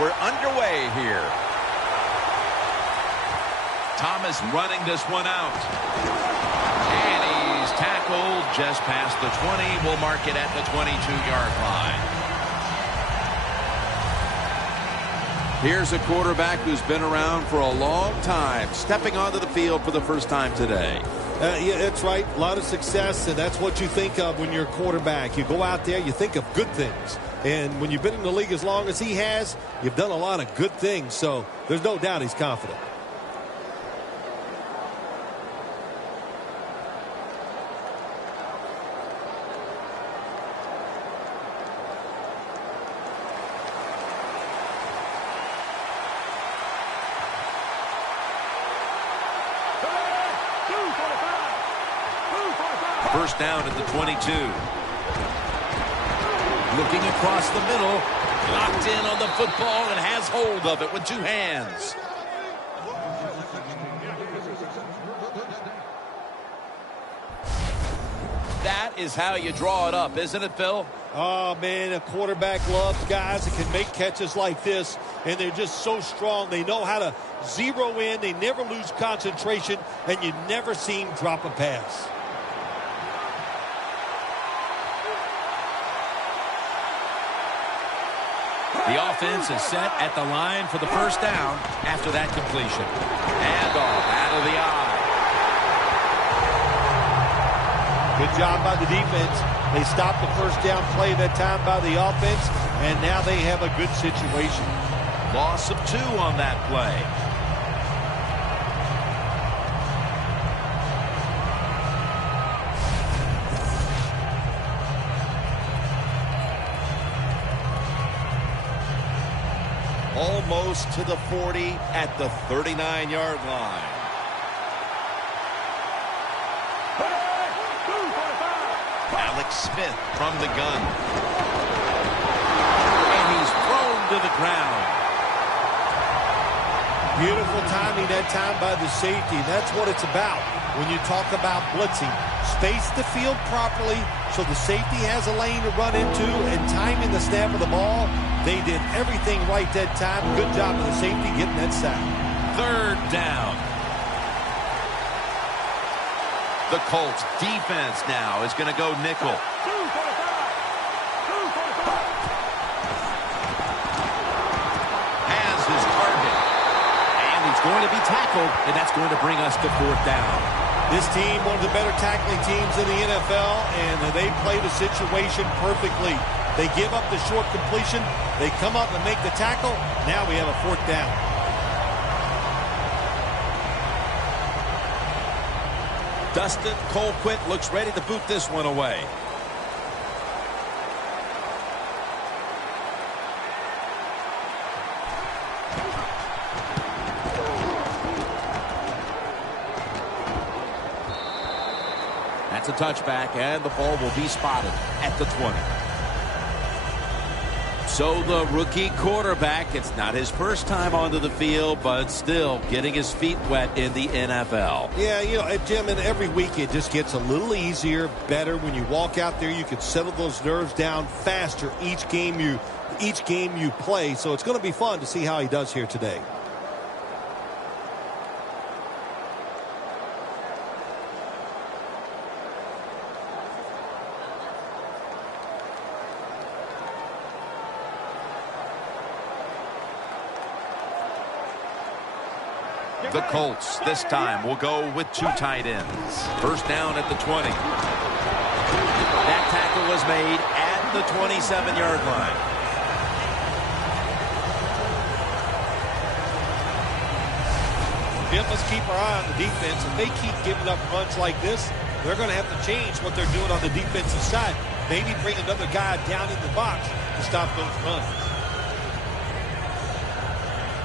We're underway here. Thomas running this one out. And he's tackled just past the 20. We'll mark it at the 22-yard line. Here's a quarterback who's been around for a long time, stepping onto the field for the first time today. Yeah, that's right. A lot of success, and that's what you think of when you're a quarterback. You go out there, you think of good things. And when you've been in the league as long as he has, you've done a lot of good things. So there's no doubt he's confident. First down at the 22. Looking across the middle. Locked in on the football and has hold of it with two hands. That is how you draw it up, isn't it, Phil? Oh, man, a quarterback loves guys that can make catches like this, and they're just so strong. They know how to zero in. They never lose concentration, and you never see him drop a pass. The offense is set at the line for the first down after that completion. And off out of the eye. Good job by the defense. They stopped the first down play that time by the offense, and now they have a good situation. Loss of 2 on that play. Almost to the 40 at the 39-yard line. Alex Smith from the gun. And he's thrown to the ground. Beautiful timing that time by the safety. That's what it's about when you talk about blitzing. Space the field properly so the safety has a lane to run into, and timing the snap of the ball. They did everything right that time. Good job of the safety getting that sack. Third down. The Colts defense now is going to go nickel. Has his target. And he's going to be tackled, and that's going to bring us to fourth down. This team, one of the better tackling teams in the NFL, and they play the situation perfectly. They give up the short completion. They come up and make the tackle. Now we have a fourth down. Dustin Colquitt looks ready to boot this one away. That's a touchback, and the ball will be spotted at the 20. So the rookie quarterback, it's not his first time onto the field, but still getting his feet wet in the NFL. Yeah, you know, Jim, and every week it just gets a little easier, better. When you walk out there, you can settle those nerves down faster each game you play. So it's going to be fun to see how he does here today. The Colts this time will go with 2 tight ends. First down at the 20. That tackle was made at the 27-yard line. Jim, let's keep our eye on the defense. If they keep giving up runs like this, they're going to have to change what they're doing on the defensive side. Maybe bring another guy down in the box to stop those runs.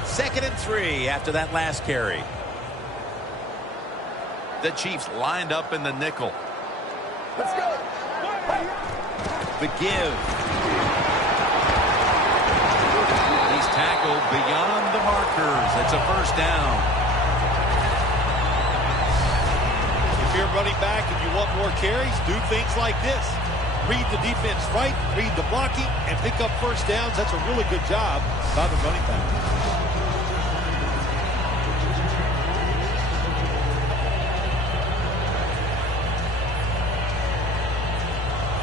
2nd and 3 after that last carry. The Chiefs lined up in the nickel. Let's go. The give. He's tackled beyond the markers. It's a first down. If you're running back and you want more carries, do things like this. read the defense right, read the blocking, and pick up first downs. That's a really good job by the running back.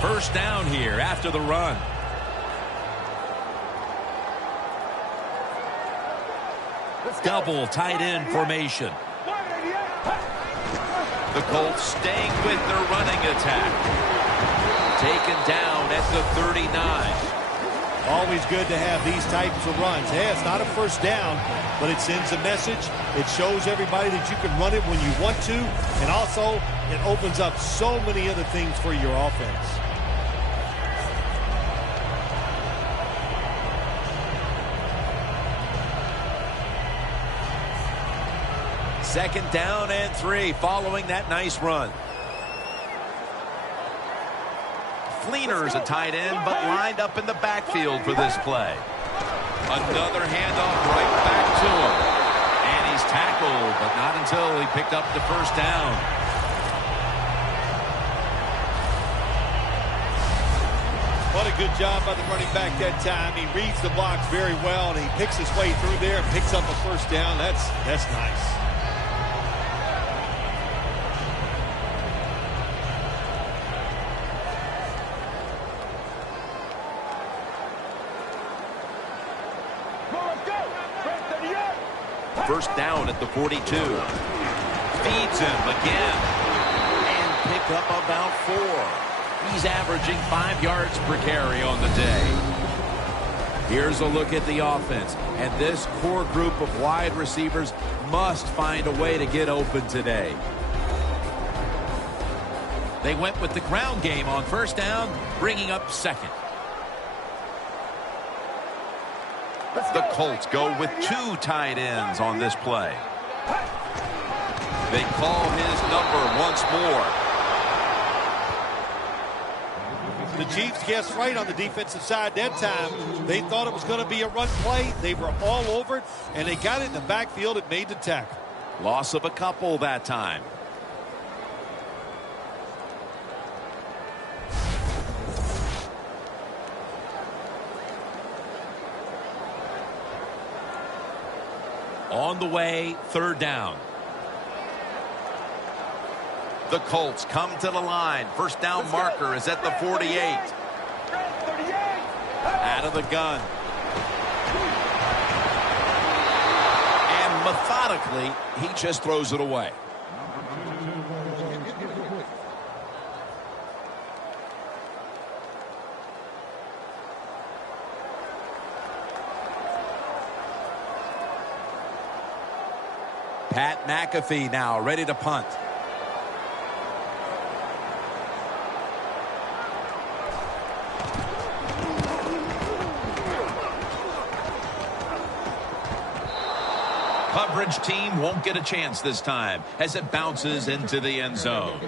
First down here after the run. Double tight end formation. The Colts staying with their running attack. Taken down at the 39. Always good to have these types of runs. Hey, it's not a first down, but it sends a message. It shows everybody that you can run it when you want to, and also it opens up so many other things for your offense. Second down and 3 following that nice run. Fleener's a tight end, but lined up in the backfield for this play. Another handoff right back to him. And he's tackled, but not until he picked up the first down. What a good job by the running back that time. He reads the blocks very well, and he picks his way through there and picks up a first down. That's nice. First down at the 42. Feeds him again. And pick up about 4. He's averaging 5 yards per carry on the day. Here's a look at the offense. And this core group of wide receivers must find a way to get open today. They went with the ground game on first down, bringing up second. The Colts go with 2 tight ends on this play. They call his number once more. The Chiefs guessed right on the defensive side that time. They thought it was going to be a run play. They were all over it, and they got it in the backfield and made the tackle. Loss of a couple that time. On the way, third down. The Colts come to the line. First down marker is at the 48. Out of the gun. And methodically, he just throws it away. Pat McAfee now ready to punt. Coverage team won't get a chance this time as it bounces into the end zone.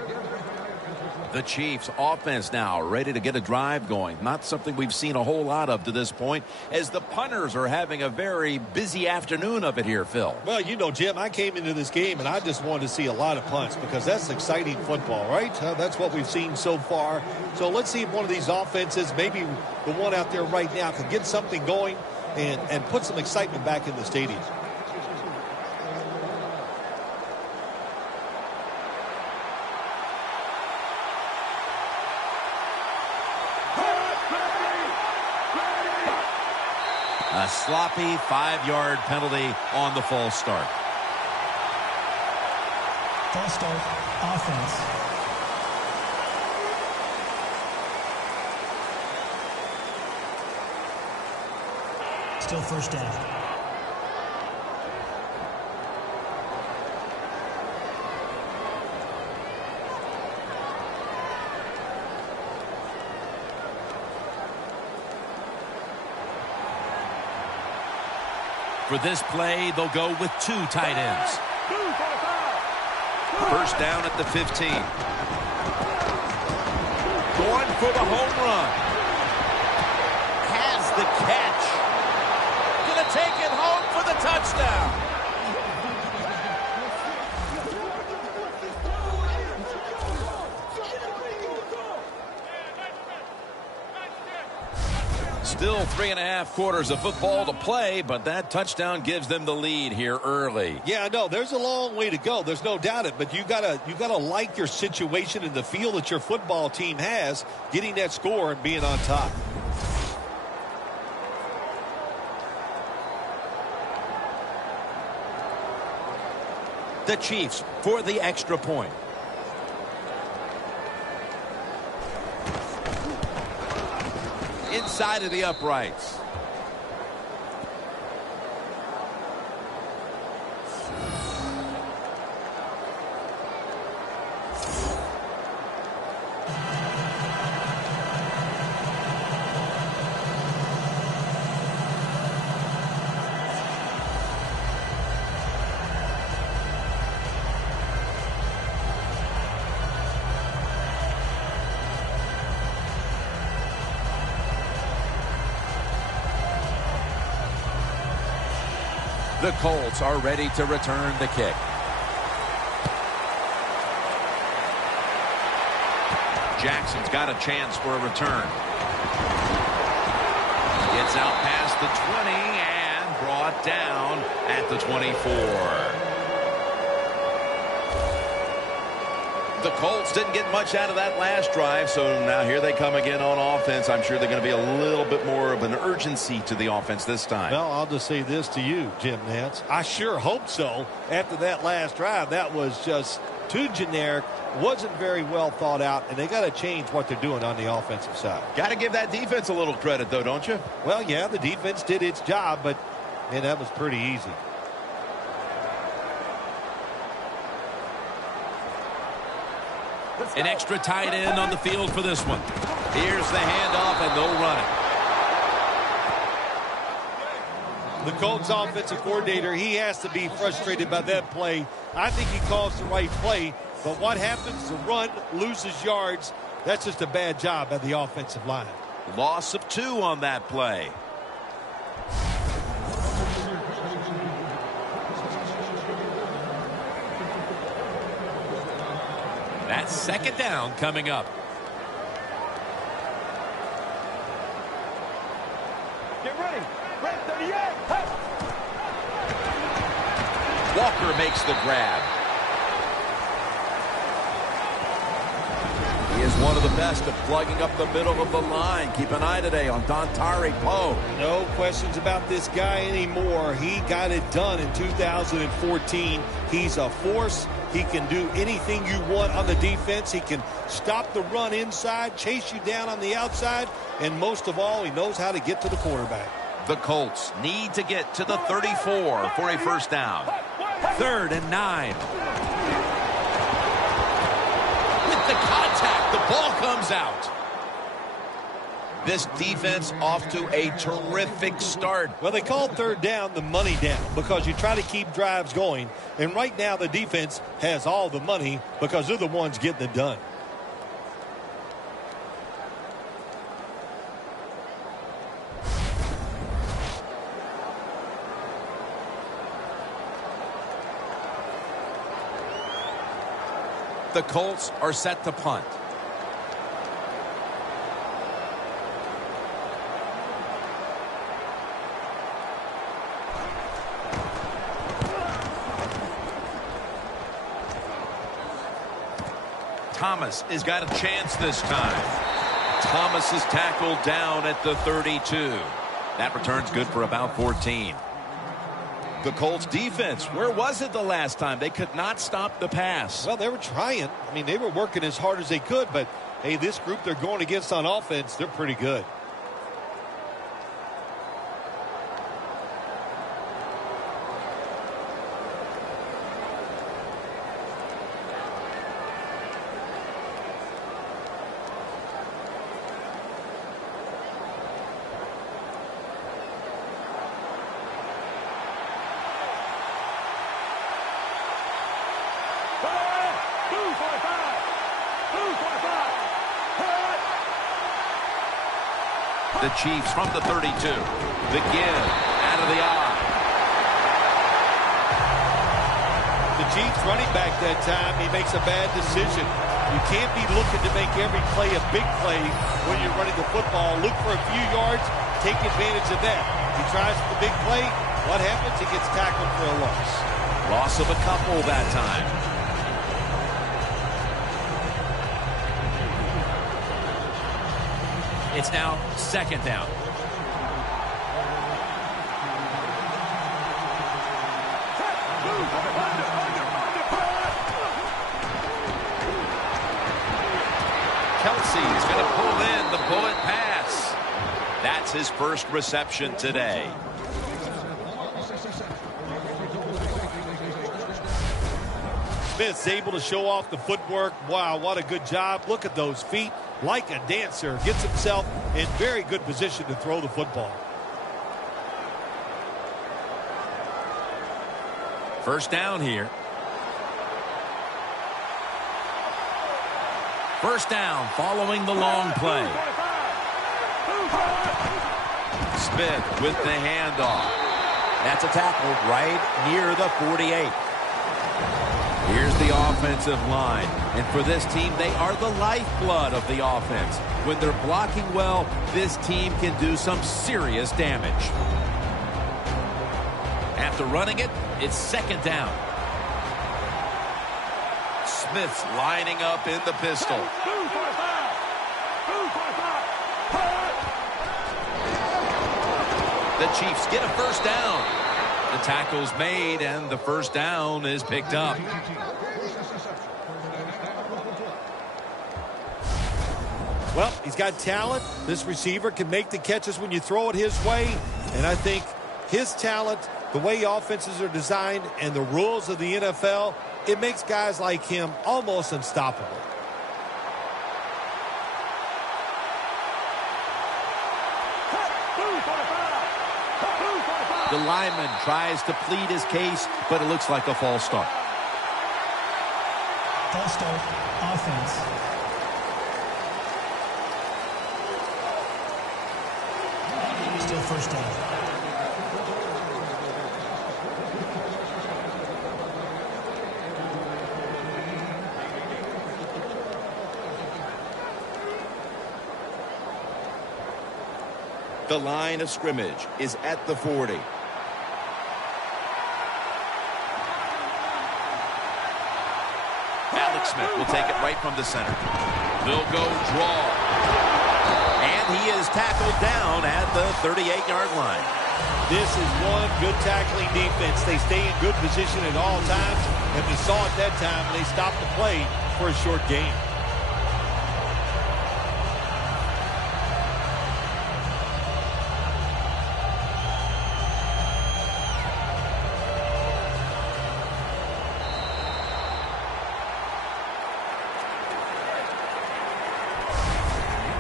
The Chiefs offense now ready to get a drive going. Not something we've seen a whole lot of to this point, as the punters are having a very busy afternoon of it here, Phil. Well, you know, Jim, I came into this game and I just wanted to see a lot of punts because that's exciting football, right? That's what we've seen so far. So let's see if one of these offenses, maybe the one out there right now, can get something going and put some excitement back in the stadium. A sloppy 5-yard penalty on the false start. False start, offense. Still first down. For this play, they'll go with 2 tight ends. First down at the 15. Going for the home run. Has the catch. Gonna take it home for the touchdown. 3.5 quarters of football to play, but that touchdown gives them the lead here early. Yeah, I know. There's a long way to go. There's no doubt it. But you gotta like your situation and the feel that your football team has, getting that score and being on top. The Chiefs for the extra point. Inside of the uprights. The Colts are ready to return the kick. Jackson's got a chance for a return. Gets out past the 20 and brought down at the 24. The Colts didn't get much out of that last drive, so now here they come again on offense. I'm sure they're going to be a little bit more of an urgency to the offense this time. Well, I'll just say this to you, Jim Nantz. I sure hope so. After that last drive, that was just too generic, wasn't very well thought out, and they got to change what they're doing on the offensive side. Got to give that defense a little credit, though, don't you? Well, yeah, the defense did its job, but, man, that was pretty easy. An extra tight end on the field for this one. Here's the handoff, and they'll run it. The Colts offensive coordinator, he has to be frustrated by that play. I think he calls the right play, but what happens? The run loses yards. That's just a bad job by the offensive line. Loss of 2 on that play. That's second down coming up. Get ready. Red 38. Hey. Walker makes the grab. He is one of the best at plugging up the middle of the line. Keep an eye today on Dontari Poe. No questions about this guy anymore. He got it done in 2014. He's a force. He can do anything you want on the defense. He can stop the run inside, chase you down on the outside, and most of all, he knows how to get to the quarterback. The Colts need to get to the 34 for a first down. 3rd and 9. With the contact, the ball comes out. This defense off to a terrific start. Well, they call 3rd down the money down because you try to keep drives going. And right now the defense has all the money because they're the ones getting it done. The Colts are set to punt. Thomas has got a chance this time. Thomas is tackled down at the 32. That return's good for about 14. The Colts defense, where was it the last time? They could not stop the pass. Well, they were trying. I mean, they were working as hard as they could, but, hey, this group they're going against on offense, they're pretty good. The Chiefs from the 32. The give out of the eye. The Chiefs running back that time, he makes a bad decision. You can't be looking to make every play a big play when you're running the football. Look for a few yards, take advantage of that. He tries the big play. What happens? He gets tackled for a loss. Loss of a couple that time. It's now second down. Kelsey's going to pull in the bullet pass. That's his first reception today. Smith's able to show off the footwork. Wow, what a good job. Look at those feet. Like a dancer, gets himself in very good position to throw the football. First down here. First down following the long play. Smith with the handoff. That's a tackle right near the 48. Here's the offensive line. And for this team, they are the lifeblood of the offense. When they're blocking well, this team can do some serious damage. After running it, it's second down. Smith's lining up in the pistol. The Chiefs get a first down. The tackle's made, and the first down is picked up. Well, he's got talent. This receiver can make the catches when you throw it his way. And I think his talent, the way offenses are designed, and the rules of the NFL, it makes guys like him almost unstoppable. The lineman tries to plead his case, but it looks like a false start. False start, offense. Still first down. The line of scrimmage is at the 40. Alex Smith will take it right from the center. They'll go draw. And he is tackled down at the 38-yard line. This is one good tackling defense. They stay in good position at all times, and we saw at that time they stopped the play for a short gain.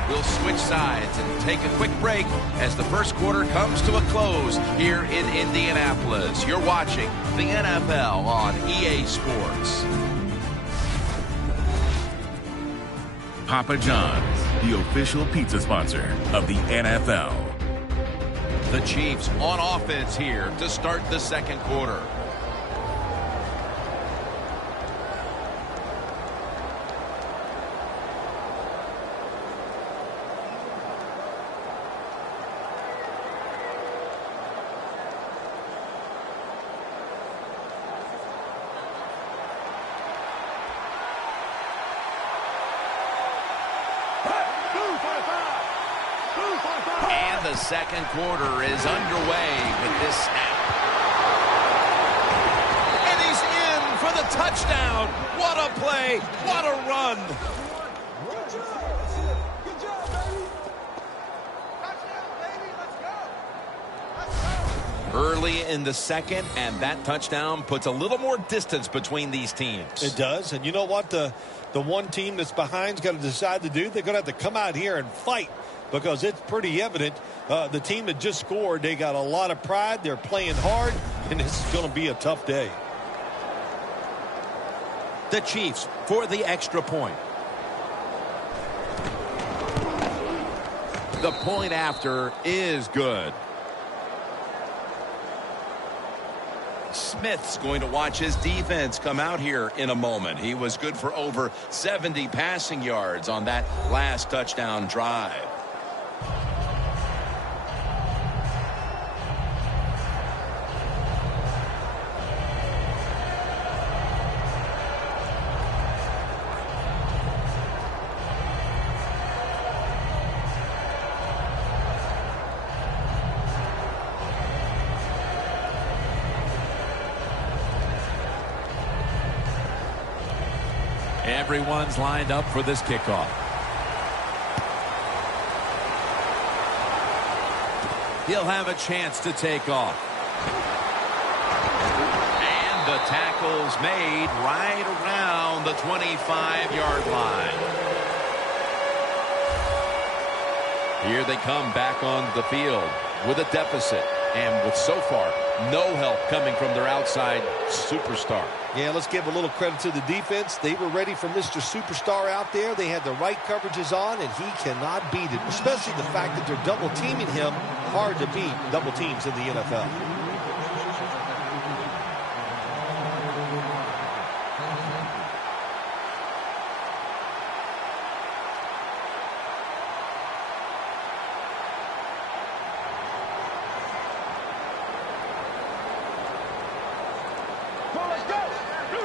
We'll switch sides and take a quick break as the first quarter comes to a close here in Indianapolis. You're watching the NFL on EA Sports. Papa John's, the official pizza sponsor of the NFL. The Chiefs on offense here to start the second quarter. And the second quarter is underway with this snap. And he's in for the touchdown. What a play. What a run. Good job, baby. Touchdown, baby. Let's go. Early in the second, and that touchdown puts a little more distance between these teams. It does, and you know what? The one team that's behind's got to decide to do. They're going to have to come out here and fight, because it's pretty evident the team that just scored, they got a lot of pride. They're playing hard, and this is going to be a tough day. The Chiefs for the extra point. The point after is good. Smith's going to watch his defense come out here in a moment. He was good for over 70 passing yards on that last touchdown drive. Everyone's lined up for this kickoff. He'll have a chance to take off. And the tackle's made right around the 25-yard line. Here they come back on the field with a deficit. And with so far, no help coming from their outside superstar. Yeah, let's give a little credit to the defense. They were ready for Mr. Superstar out there. They had the right coverages on, and he cannot beat it, especially the fact that they're double-teaming him. Hard to beat double teams in the NFL.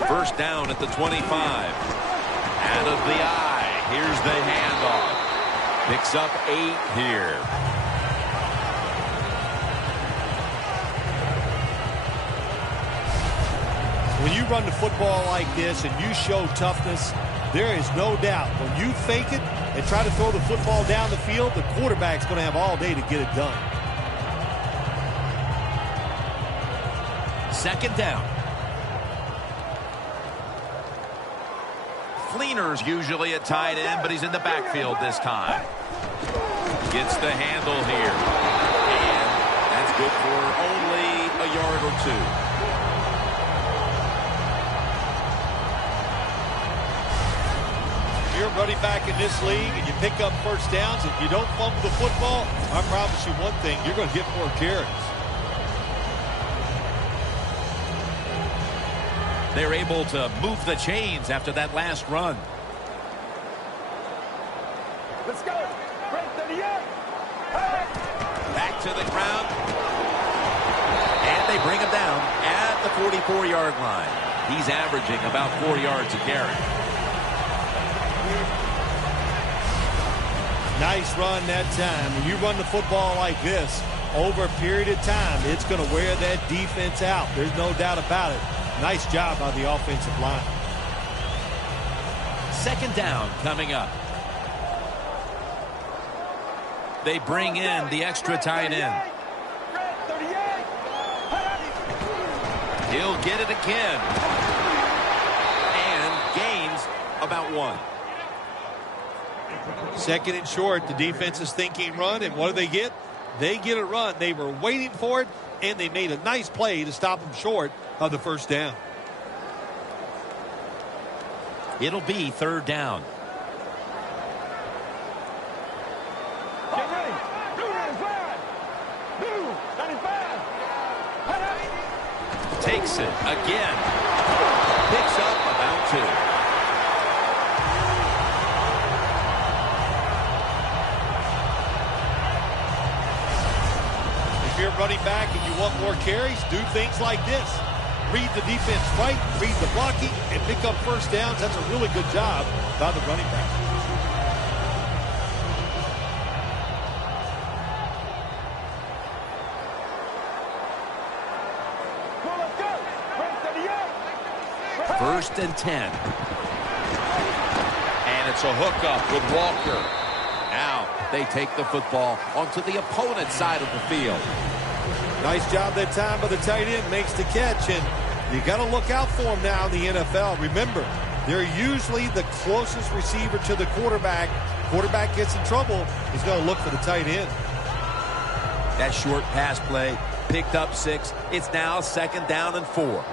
First down at the 25. Out of the eye. Here's the handoff. Picks up 8 here. When you run the football like this and you show toughness, there is no doubt when you fake it and try to throw the football down the field, the quarterback's going to have all day to get it done. Second down. Fleener's usually a tight end, but he's in the backfield this time. Gets the handle here. And that's good for only a yard or 2. If you're running back in this league and you pick up first downs and you don't fumble the football, I promise you one thing, you're going to get more carries. They're able to move the chains after that last run. Let's go. Break 38. Back to the ground. And they bring him down at the 44-yard line. He's averaging about 4 yards a carry. Nice run that time. When you run the football like this, over a period of time, it's going to wear that defense out. There's no doubt about it. Nice job by the offensive line. Second down coming up. They bring in the extra tight end. He'll get it again. And gains about 1. Second and short, the defense is thinking run, and what do they get? They get a run. They were waiting for it, and they made a nice play to stop them short of the first down. It'll be third down. Get ready. Blue 95. Blue 95. Takes it again. Picks up about 2. If you're running back and you want more carries, do things like this. Read the defense right, read the blocking, and pick up first downs. That's a really good job by the running back. Well, let's go. Break 38. First and 10. And it's a hookup with Walker. Now they take the football onto the opponent's side of the field. Nice job that time by the tight end. Makes the catch, and you got to look out for him now in the NFL. Remember, they're usually the closest receiver to the quarterback. Quarterback gets in trouble, he's going to look for the tight end. That short pass play picked up 6. It's now second down and 4.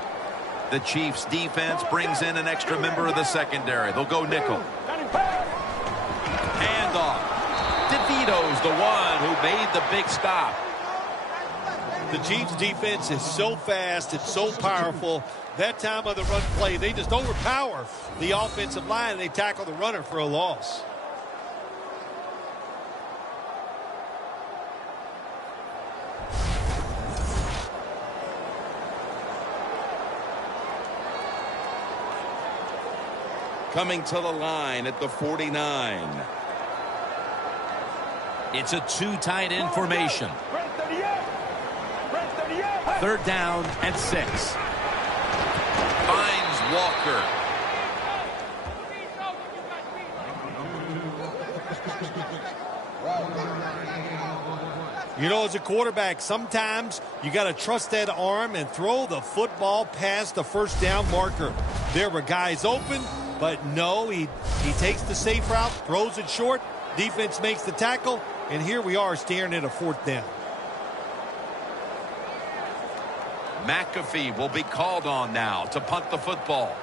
The Chiefs defense brings in an extra member of the secondary. They'll go nickel. Handoff. DeVito's the one who made the big stop. The Chiefs defense is so fast and so powerful. That time on the run play, they just overpower the offensive line and they tackle the runner for a loss. Coming to the line at the 49. It's a 2 tight end formation. Third down and 6. Finds Walker. You know, as a quarterback, sometimes you got to trust that arm and throw the football past the first down marker. There were guys open, but no, he takes the safe route, throws it short. Defense makes the tackle, and here we are staring at a 4th down. McAfee will be called on now to punt the football.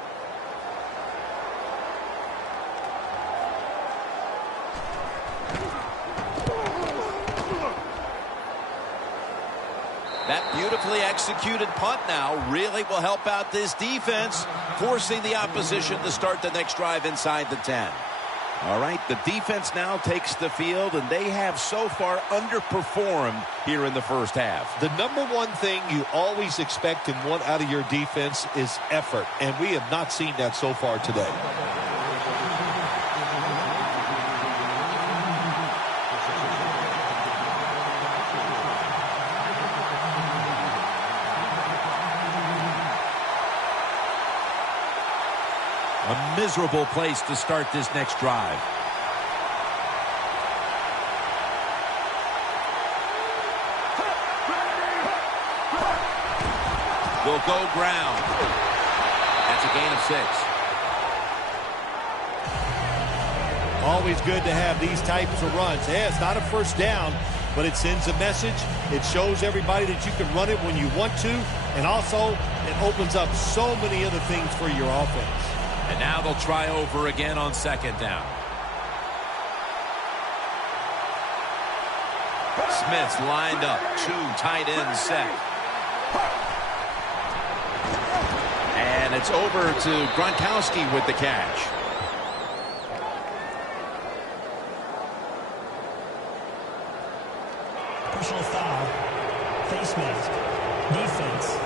That beautifully executed punt now really will help out this defense, forcing the opposition to start the next drive inside the 10. All right, the defense now takes the field, and they have so far underperformed here in the first half. The number one thing you always expect and want out of your defense is effort, and we have not seen that so far today. A miserable place to start this next drive. Will go ground. That's a gain of 6. Always good to have these types of runs. Yeah, it's not a first down, but it sends a message. It shows everybody that you can run it when you want to, and also it opens up so many other things for your offense. And now they'll try over again on 2nd down. Smith's lined up. 2 tight ends set. And it's over to Gronkowski with the catch. Personal foul. Face mask. Defense.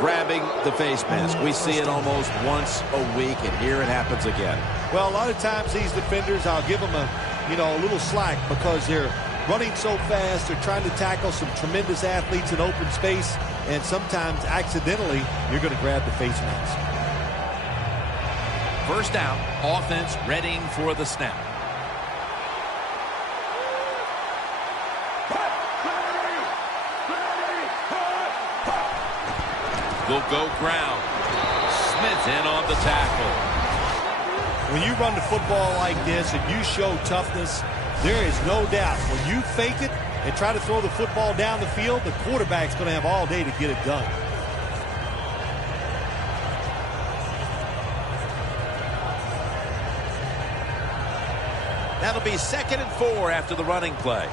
Grabbing the face mask. We see it almost once a week, and here it happens again. Well, a lot of times these defenders, I'll give them a little slack because they're running so fast. They're trying to tackle some tremendous athletes in open space, and sometimes accidentally you're going to grab the face mask. First down, offense readying for the snap. Will go ground. Smith in on the tackle. When you run the football like this and you show toughness, there is no doubt when you fake it and try to throw the football down the field, the quarterback's going to have all day to get it done. That'll be 2nd and 4 after the running play.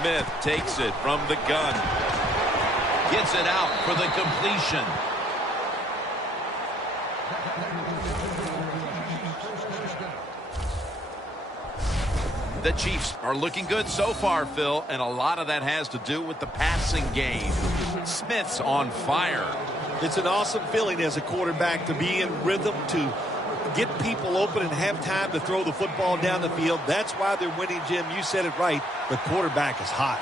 Smith takes it from the gun. Gets it out for the completion. The Chiefs are looking good so far, Phil, and a lot of that has to do with the passing game. Smith's on fire. It's an awesome feeling as a quarterback to be in rhythm, to get people open and have time to throw the football down the field. That's why they're winning, Jim. You said it right. The quarterback is hot.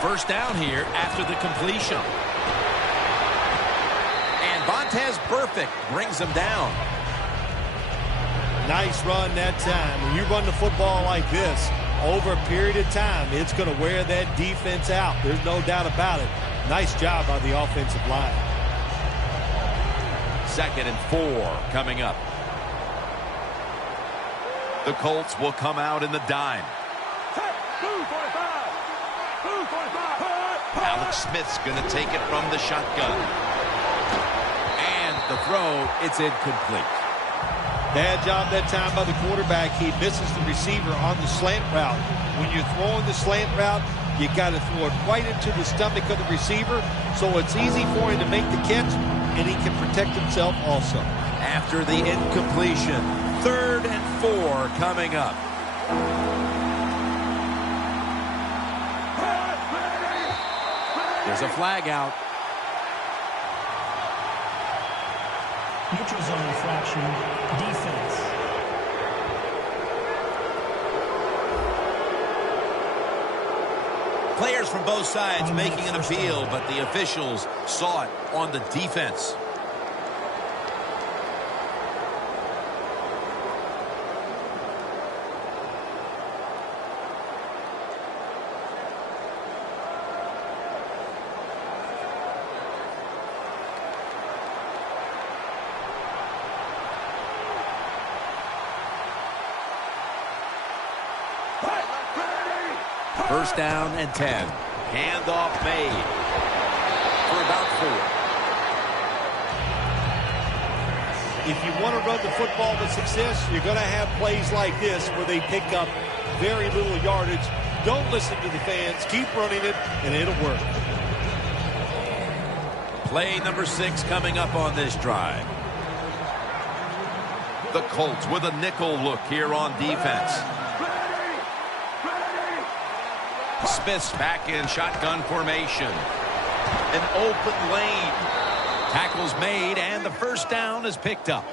First down here after the completion. And Vontez Burfict brings him down. Nice run that time. When you run the football like this, over a period of time, it's going to wear that defense out. There's no doubt about it. Nice job by the offensive line. 2nd and 4 coming up. The Colts will come out in the dime. Alex Smith's going to take it from the shotgun. And the throw, it's incomplete. Bad job that time by the quarterback. He misses the receiver on the slant route. When you're throwing the slant route, you got to throw it right into the stomach of the receiver, so it's easy for him to make the catch, and he can protect himself also. After the incompletion, 3rd and 4 coming up. There's a flag out. Neutral zone infraction. Defense. Players from both sides making an appeal, but the officials saw it on the defense. First down and 10. Handoff made for about 4. If you want to run the football with success, you're going to have plays like this where they pick up very little yardage. Don't listen to the fans. Keep running it, and it'll work. Play number 6 coming up on this drive. The Colts with a nickel look here on defense. Smith's back in shotgun formation. An open lane. Tackle's made, and the first down is picked up.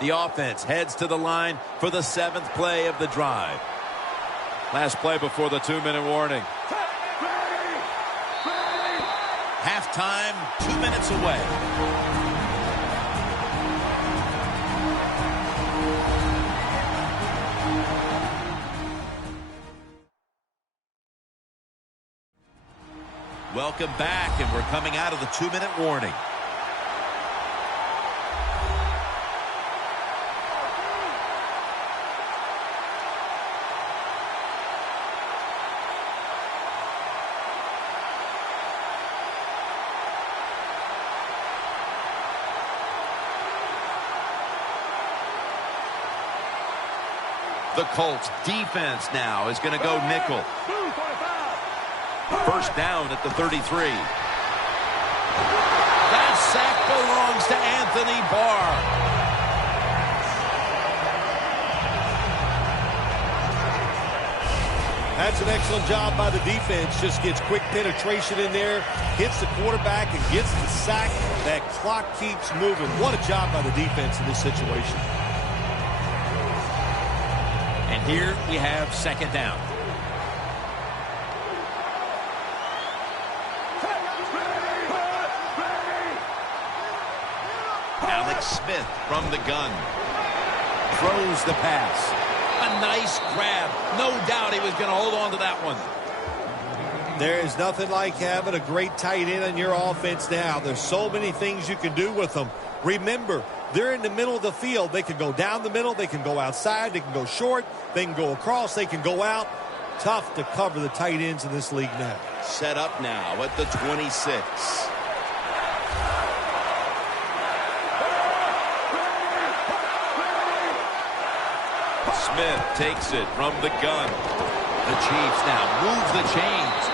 The offense heads to the line for the 7th play of the drive. Last play before the 2-minute warning. Halftime, 2 minutes away. Welcome back, and we're coming out of the 2-minute warning. The Colts defense now is going to go nickel. First down at the 33. That sack belongs to Anthony Barr. That's an excellent job by the defense. Just gets quick penetration in there, hits the quarterback, and gets the sack. That clock keeps moving. What a job by the defense in this situation. And here we have second down. Alex Smith from the gun. Throws the pass. A nice grab. No doubt he was going to hold on to that one. There is nothing like having a great tight end on your offense now. There's so many things you can do with them. Remember, they're in the middle of the field. They can go down the middle. They can go outside. They can go short. They can go across. They can go out. Tough to cover the tight ends in this league now. Set up now at the 26. Smith takes it from the gun. The Chiefs now move the chains.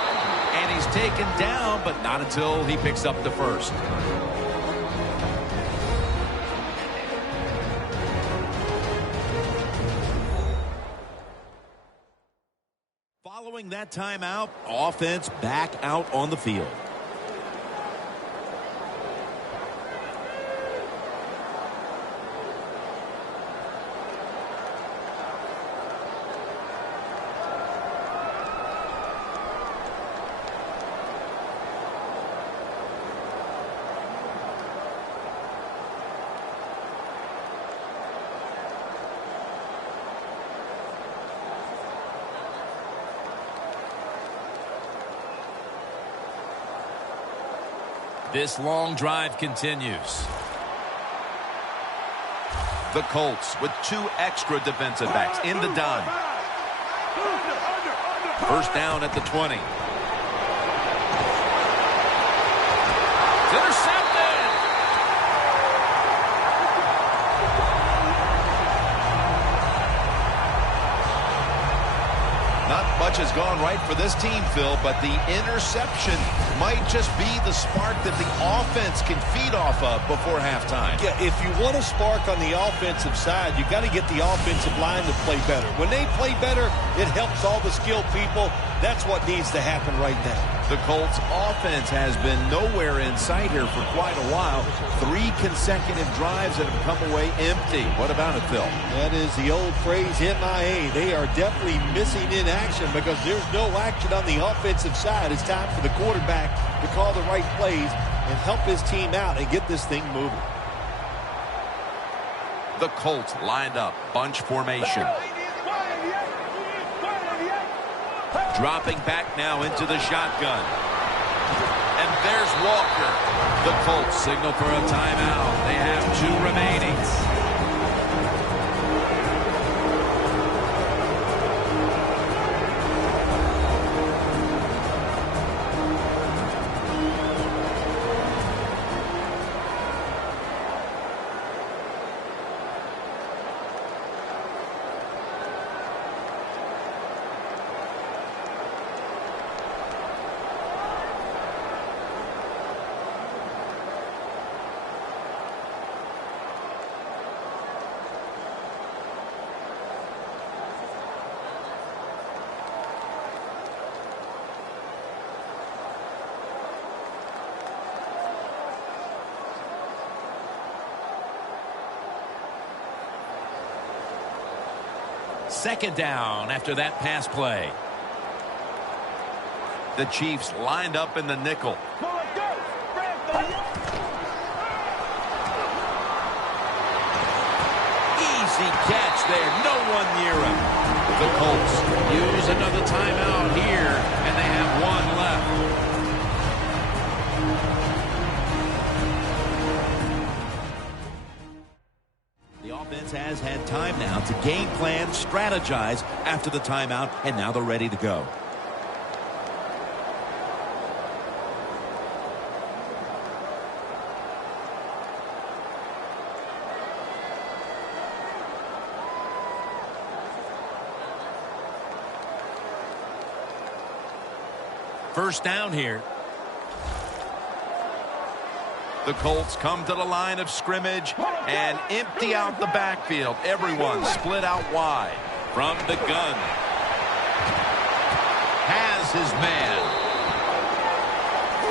And he's taken down, but not until he picks up the first. Following that timeout, offense back out on the field. This long drive continues. The Colts with 2 extra defensive backs in the dime. First down at the 20. It's intercepted. Not much has gone going right for this team, Phil, but the interception might just be the spark that the offense can feed off of before halftime. Yeah, if you want to spark on the offensive side, you got to get the offensive line to play better. When they play better, it helps all the skilled people. That's what needs to happen right now. The Colts offense has been nowhere in sight here for quite a while. 3 consecutive drives that have come away empty. What about it, Phil? That is the old phrase, MIA. They are definitely missing in action because there's no action on the offensive side. It's time for the quarterback to call the right plays and help his team out and get this thing moving. The Colts lined up, bunch formation. Dropping back now into the shotgun. And there's Walker. The Colts signal for a timeout. They have 2 remaining. Second down after that pass play. The Chiefs lined up in the nickel. Easy catch there. No one near him. The Colts use another timeout here, and they have 1 left. Has had time now to game plan, strategize after the timeout, and now they're ready to go. First down here. The Colts come to the line of scrimmage and empty out the backfield. Everyone split out wide. From the gun. Has his man.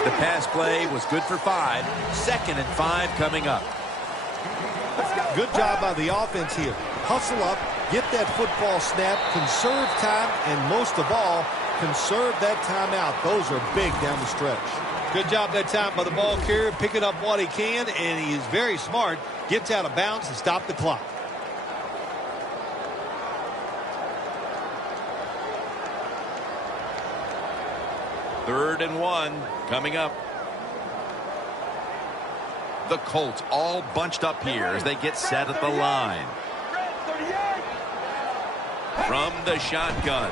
The pass play was good for 5. 2nd and 5 coming up. Good job by the offense here. Hustle up, get that football snap, conserve time, and most of all, conserve that timeout. Those are big down the stretch. Good job that time by the ball carrier, picking up what he can, and he is very smart. Gets out of bounds and stop the clock. Third and 1 coming up. The Colts all bunched up here as they get set at the line. From the shotgun.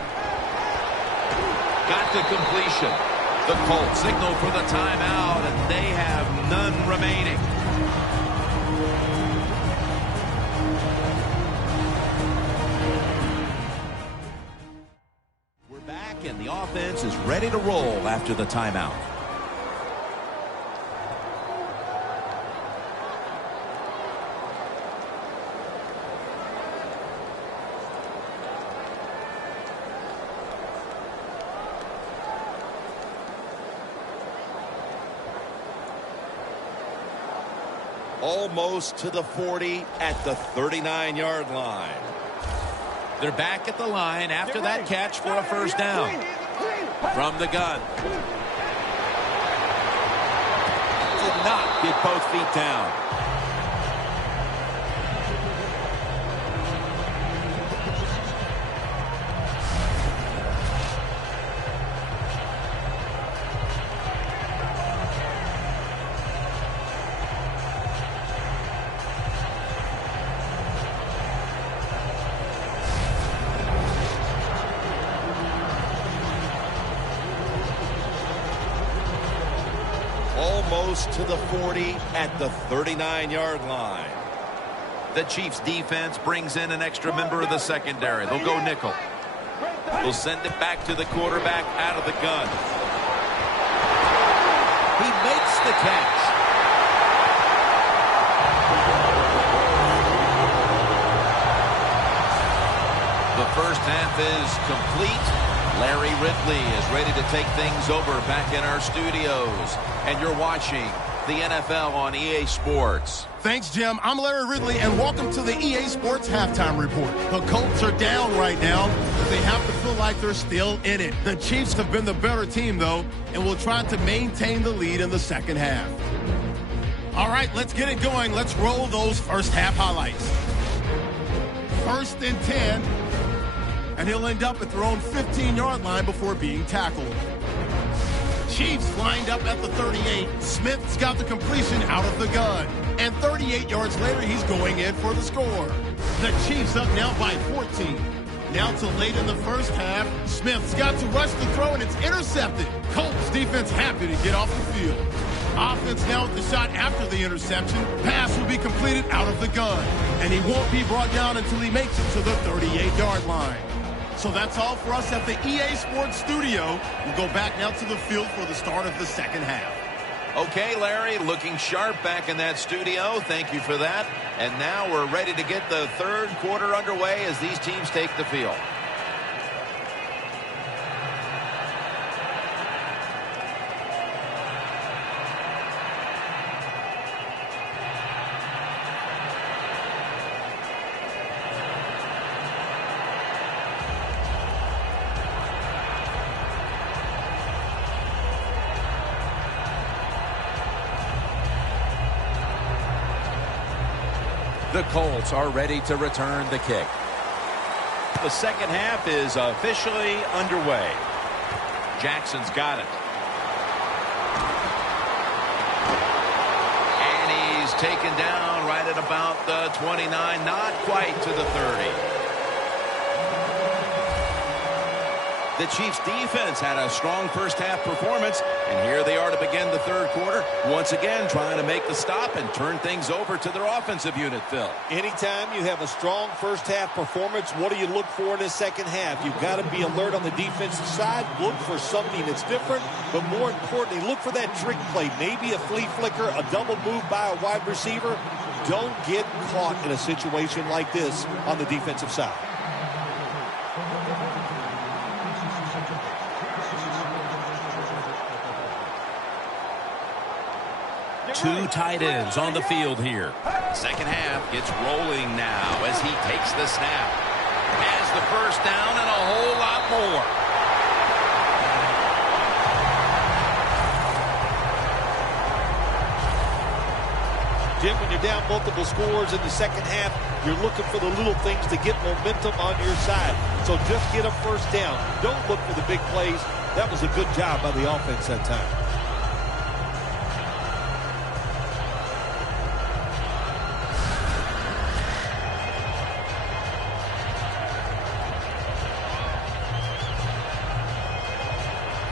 Got the completion. The Colts signal for the timeout, and they have none remaining. We're back, and the offense is ready to roll after the timeout. Almost to the 40 at the 39-yard line. They're back at the line after that catch for a first down. From the gun. Did not get both feet down. Almost to the 40 at the 39-yard line. The Chiefs defense brings in an extra member of the secondary. They'll go nickel. We'll send it back to the quarterback out of the gun. He makes the catch. The first half is complete. Larry Ridley is ready to take things over back in our studios. And you're watching the NFL on EA Sports. Thanks, Jim. I'm Larry Ridley, and welcome to the EA Sports Halftime Report. The Colts are down right now, but they have to feel like they're still in it. The Chiefs have been the better team, though, and will try to maintain the lead in the second half. All right, let's get it going. Let's roll those first half highlights. 1st and 10, and he'll end up at their own 15-yard line before being tackled. Chiefs lined up at the 38. Smith's got the completion out of the gun. And 38 yards later, he's going in for the score. The Chiefs up now by 14. Now to late in the first half, Smith's got to rush the throw, and it's intercepted. Colts defense happy to get off the field. Offense now with the shot after the interception. Pass will be completed out of the gun. And he won't be brought down until he makes it to the 38-yard line. So that's all for us at the EA Sports Studio. We'll go back now to the field for the start of the second half. Okay, Larry, looking sharp back in that studio. Thank you for that. And now we're ready to get the third quarter underway as these teams take the field. The Colts are ready to return the kick. The second half is officially underway. Jackson's got it. And he's taken down right at about the 29, not quite to the 30. The Chiefs defense had a strong first half performance, and here they are to begin the third quarter. Once again, trying to make the stop and turn things over to their offensive unit, Phil. Anytime you have a strong first half performance, what do you look for in the second half? You've got to be alert on the defensive side. Look for something that's different, but more importantly, look for that trick play. Maybe a flea flicker, a double move by a wide receiver. Don't get caught in a situation like this on the defensive side. Two tight ends on the field here. Second half gets rolling now as he takes the snap. Has the first down and a whole lot more. Jim, when you're down multiple scores in the second half, you're looking for the little things to get momentum on your side. So just get a first down. Don't look for the big plays. That was a good job by the offense that time.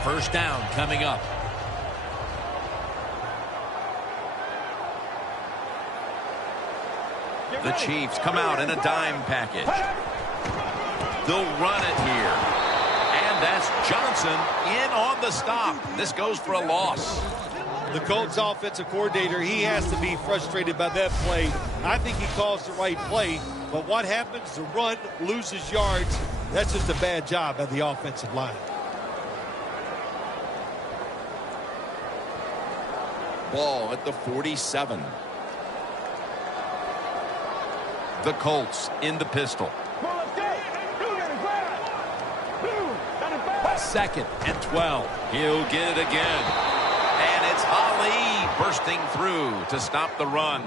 First down coming up. The Chiefs come out in a dime package. They'll run it here. And that's Johnson in on the stop. This goes for a loss. The Colts offensive coordinator, he has to be frustrated by that play. I think he calls the right play, but what happens? The run loses yards. That's just a bad job by the offensive line. Ball at the 47. The Colts in the pistol. Second and 12. He'll get it again. And it's Ali bursting through to stop the run.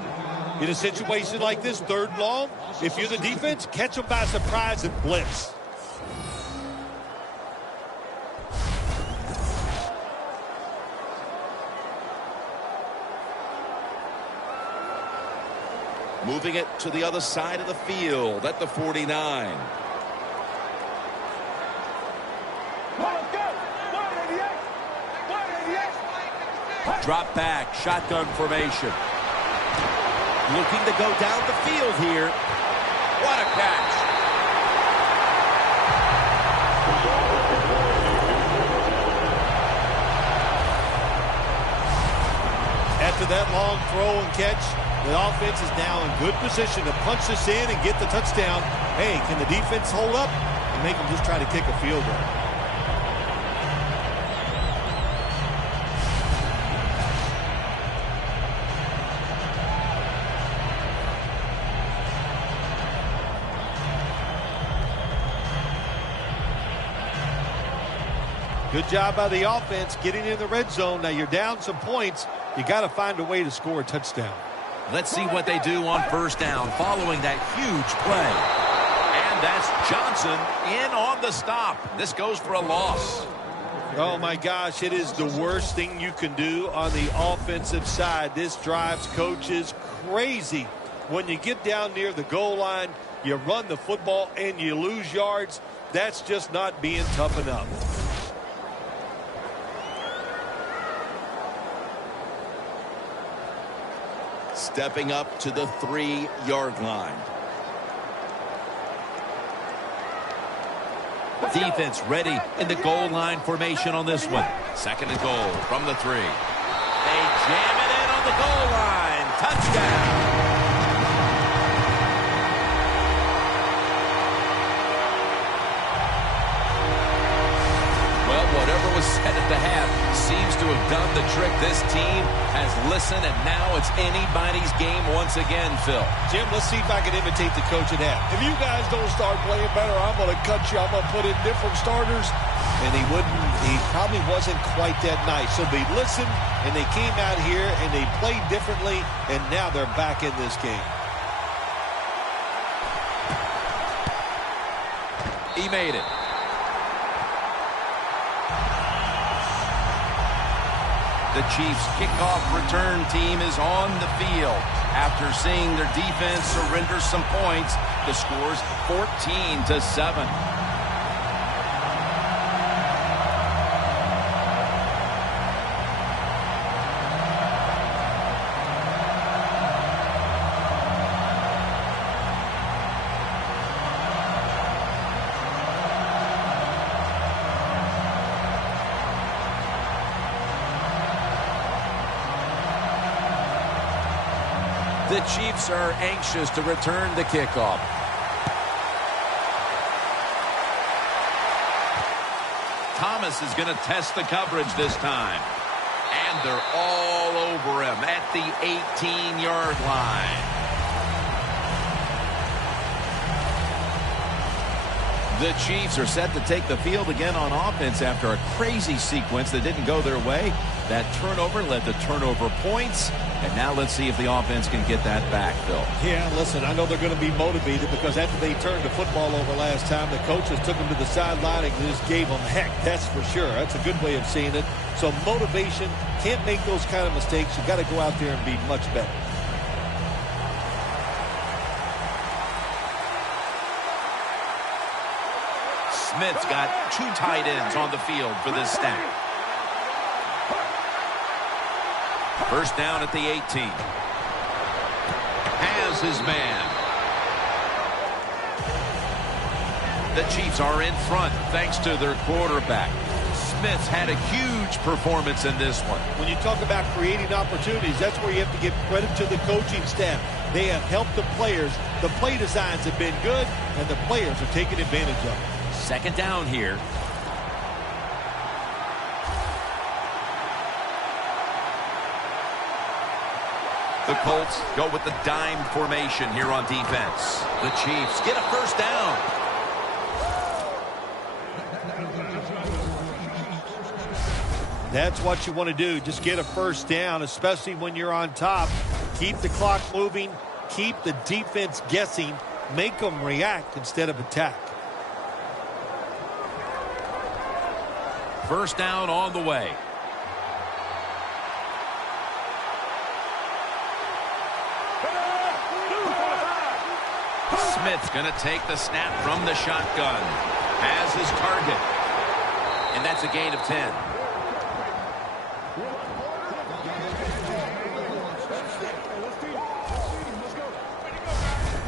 In a situation like this, third and long, if you're the defense, catch them by surprise and blitz. Moving it to the other side of the field at the 49. Drop back, shotgun formation. Looking to go down the field here. What a catch. After that long throw and catch, the offense is now in good position to punch this in and get the touchdown. Hey, can the defense hold up and make them just try to kick a field goal? Good job by the offense getting in the red zone. Now you're down some points. You got to find a way to score a touchdown. Let's see what they do on first down following that huge play. And that's Johnson in on the stop. This goes for a loss. Oh, my gosh, it is the worst thing you can do on the offensive side. This drives coaches crazy. When you get down near the goal line, you run the football and you lose yards. That's just not being tough enough. Stepping up to the 3-yard line. Defense ready in the goal line formation on this one. Second and goal from the 3. They jam it in on the goal line. Touchdown. Well, whatever was said at the half seems to have done the trick. This team has listened, and now it's anybody's game once again, Phil. Jim, let's see if I can imitate the coach at half. If you guys don't start playing better, I'm going to cut you. I'm going to put in different starters. And he probably wasn't quite that nice. So they listened, and they came out here, and they played differently, and now they're back in this game. He made it. The Chiefs' kickoff return team is on the field. After seeing their defense surrender some points, the score's 14-7. The Chiefs are anxious to return the kickoff. Thomas is going to test the coverage this time. And they're all over him at the 18-yard line. The Chiefs are set to take the field again on offense after a crazy sequence that didn't go their way. That turnover led to turnover points. And now let's see if the offense can get that back, Phil. Yeah, listen, I know they're going to be motivated because after they turned the football over last time, the coaches took them to the sideline and just gave them heck. That's for sure. That's a good way of seeing it. So motivation, can't make those kind of mistakes. You've got to go out there and be much better. Smith's got 2 tight ends on the field for this snap. First down at the 18. Has his man. The Chiefs are in front thanks to their quarterback. Smith's had a huge performance in this one. When you talk about creating opportunities, that's where you have to give credit to the coaching staff. They have helped the players. The play designs have been good, and the players are taking advantage of it. Second down here. The Colts go with the dime formation here on defense. The Chiefs get a first down. That's what you want to do. Just get a first down, especially when you're on top. Keep the clock moving. Keep the defense guessing. Make them react instead of attack. First down on the way. Smith's going to take the snap from the shotgun. Has his target. And that's a gain of 10.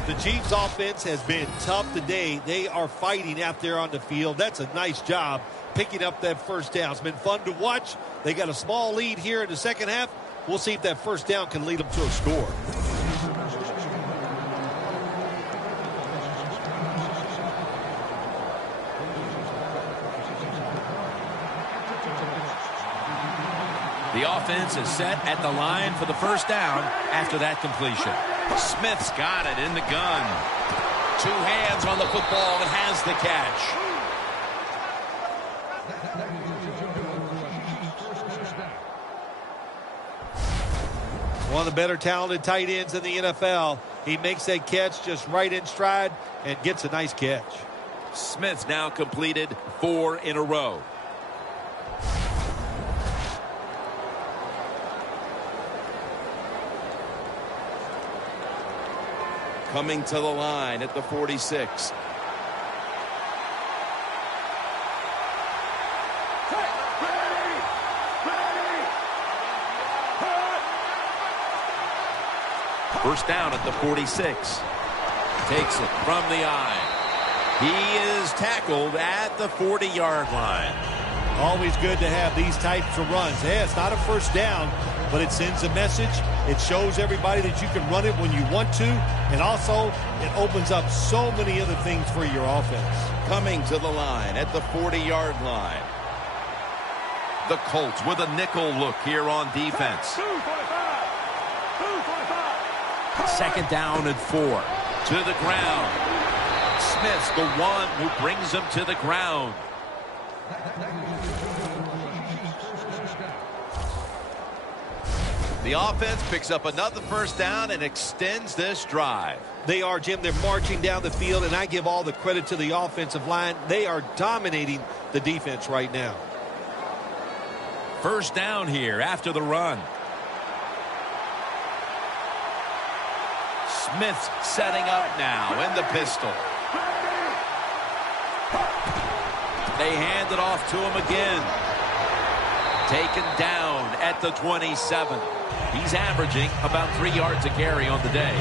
The Chiefs offense has been tough today. They are fighting out there on the field. That's a nice job picking up that first down. It's been fun to watch. They got a small lead here in the second half. We'll see if that first down can lead them to a score. The offense is set at the line for the first down after that completion. Smith's got it in the gun. 2 hands on the football and has the catch. One of the better talented tight ends in the NFL. He makes that catch just right in stride and gets a nice catch. Smith's now completed 4 in a row. Coming to the line at the 46. First down at the 46. Takes it from the eye. He is tackled at the 40-yard line. Always good to have these types of runs. Yeah, it's not a first down, but it sends a message. It shows everybody that you can run it when you want to, and also it opens up so many other things for your offense. Coming to the line at the 40-yard line. The Colts with a nickel look here on defense. 2nd down and 4. To the ground. Smith's the one who brings him to the ground. The offense picks up another first down and extends this drive. They are, Jim. They're marching down the field, and I give all the credit to the offensive line. They are dominating the defense right now. First down here after the run. Smith's setting up now in the pistol. They hand it off to him again. Taken down at the 27. He's averaging about 3 yards a carry on the day.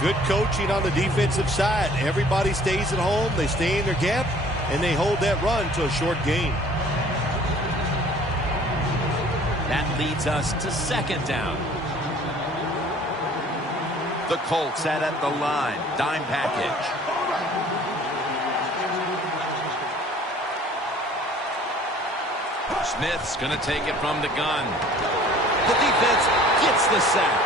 Good coaching on the defensive side. Everybody stays at home. They stay in their gap, and they hold that run to a short gain. That leads us to 2nd down. The Colts set at the line. Dime package. Smith's going to take it from the gun. The defense gets the sack.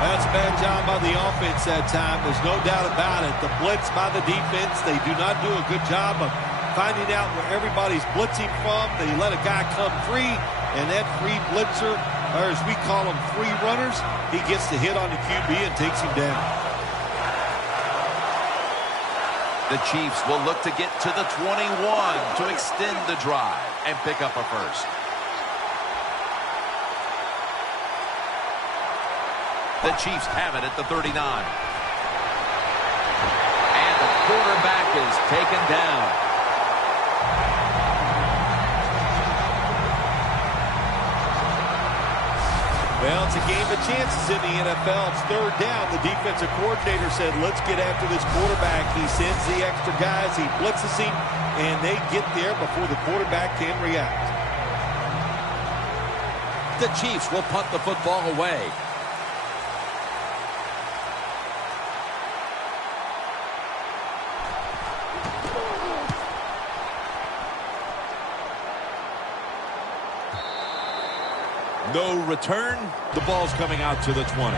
That's a bad job by the offense that time. There's no doubt about it. The blitz by the defense, they do not do a good job of finding out where everybody's blitzing from. They let a guy come free, and that free blitzer, or as we call them, free runners, he gets the hit on the QB and takes him down. The Chiefs will look to get to the 21 to extend the drive and pick up a first. The Chiefs have it at the 39. And the quarterback is taken down. Well, it's a game of chances in the NFL. It's 3rd down. The defensive coordinator said, let's get after this quarterback. He sends the extra guys. He blitzes him, and they get there before the quarterback can react. The Chiefs will punt the football away. No return. The ball's coming out to the 20.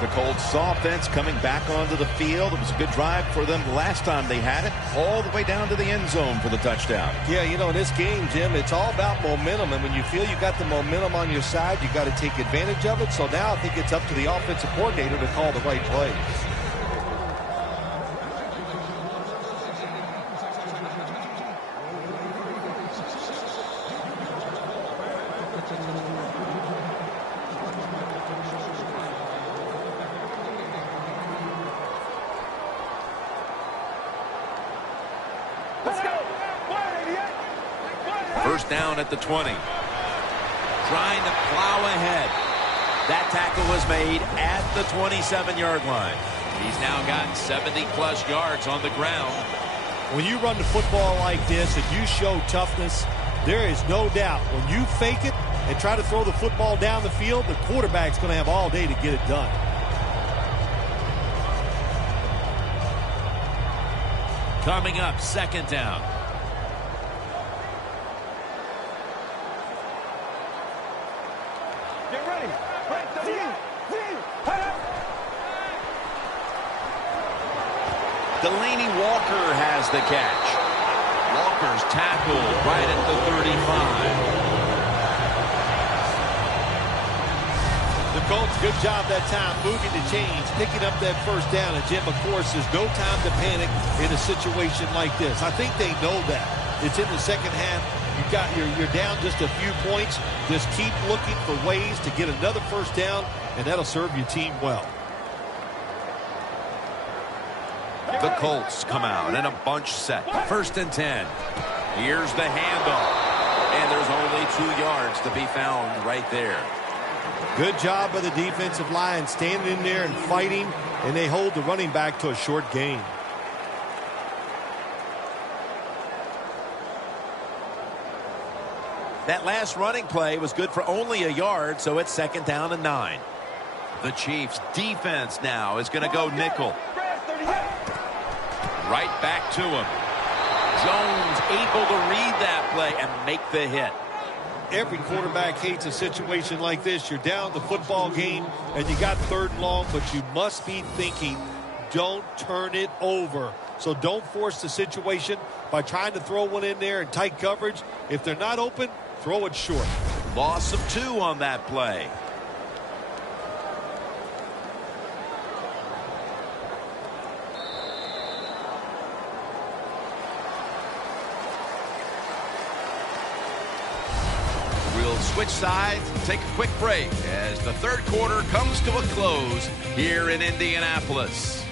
The Colts offense coming back onto the field. It was a good drive for them last time they had it, all the way down to the end zone for the touchdown. Yeah, you know, in this game, Jim, it's all about momentum. And when you feel you got the momentum on your side, you got to take advantage of it. So now I think it's up to the offensive coordinator to call the right plays. First down at the 20. Trying to plow ahead. That tackle was made at the 27-yard line. He's now got 70-plus yards on the ground. When you run the football like this and you show toughness, There is no doubt when you fake it and try to throw the football down the field, the quarterback's going to have all day to get it done. Coming up, second down. Get ready. Break to the end. Delaney Walker has the catch. Walker's tackled right at the 35. The Colts, good job that time moving the chains, picking up that first down. And Jim, of course, there's no time to panic in a situation like this. I think they know that. It's in the second half. You're down just a few points. Just keep looking for ways to get another first down, and that'll serve your team well. The Colts come out in a bunch set. 1st and 10. Here's the handoff. And there's only 2 yards to be found right there. Good job by the defensive line standing in there and fighting, and they hold the running back to a short gain. That last running play was good for only a yard, so it's 2nd down and 9. The Chiefs defense now is going to go nickel. Right back to him. Jones able to read that play and make the hit. Every quarterback hates a situation like this. You're down the football game and you got 3rd and long, but you must be thinking, don't turn it over. So don't force the situation by trying to throw one in there in tight coverage. If they're not open, throw it short. Loss of 2 on that play. We'll switch sides and take a quick break as the 3rd quarter comes to a close here in Indianapolis.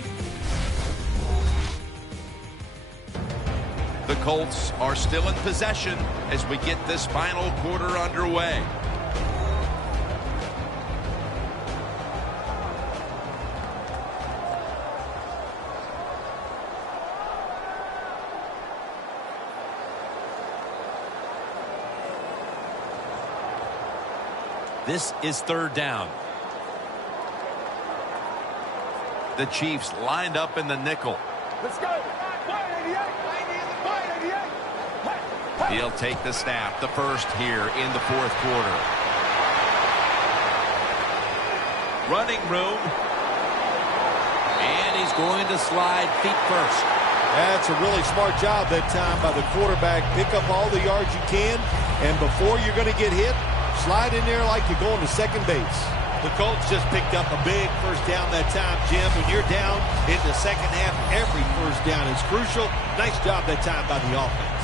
The Colts are still in possession as we get this final quarter underway. This is 3rd down. The Chiefs lined up in the nickel. Let's go. 188. He'll take the snap, the first here in the 4th quarter. Running room. And he's going to slide feet first. That's a really smart job that time by the quarterback. Pick up all the yards you can, and before you're going to get hit, slide in there like you're going to second base. The Colts just picked up a big first down that time, Jim. When you're down in the second half, every first down is crucial. Nice job that time by the offense.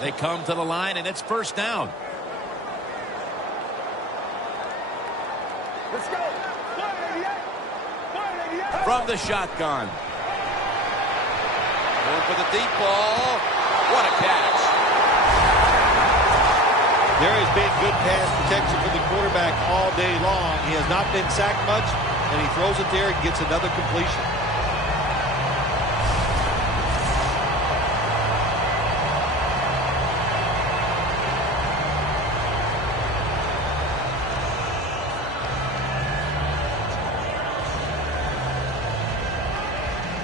They come to the line, and it's 1st down. Let's go. 188. From the shotgun. Going for the deep ball. What a catch. There has been good pass protection for the quarterback all day long. He has not been sacked much, and he throws it there and gets another completion.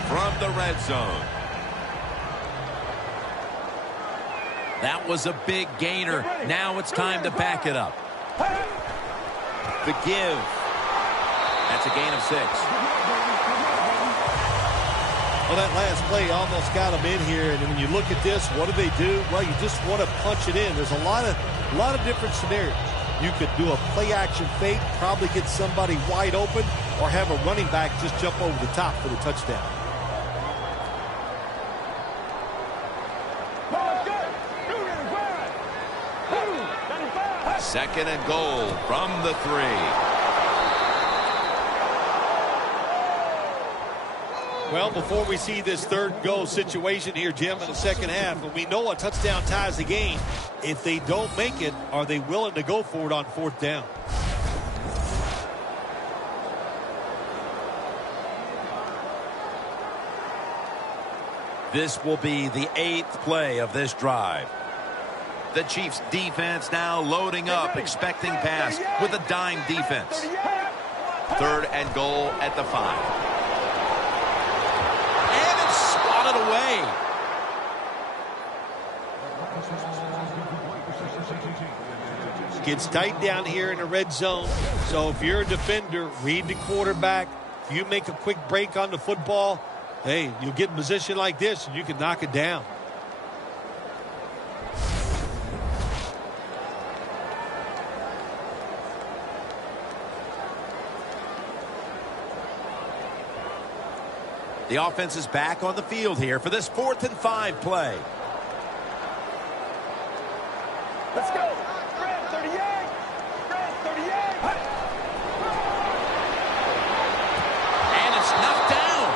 From the red zone. That was a big gainer. Now it's time to back it up. The give. That's a gain of 6. Well, that last play almost got them in here, and when you look at this, what do? Well, you just want to punch it in. There's a lot of different scenarios. You could do a play-action fake, probably get somebody wide open, or have a running back just jump over the top for the touchdown. Second and goal from the 3. Well, before we see this third goal situation here, Jim, in the second half, and we know a touchdown ties the game. If they don't make it, are they willing to go for it on fourth down? This will be the 8th play of this drive. The Chiefs defense now loading up, expecting pass with a dime defense. 3rd and goal at the 5. And it's swatted away. Gets tight down here in the red zone. So if you're a defender, read the quarterback. If you make a quick break on the football, hey, you'll get in position like this and you can knock it down. The offense is back on the field here for this 4th and 5 play. Let's go. Red 38. Red 38. And it's knocked down.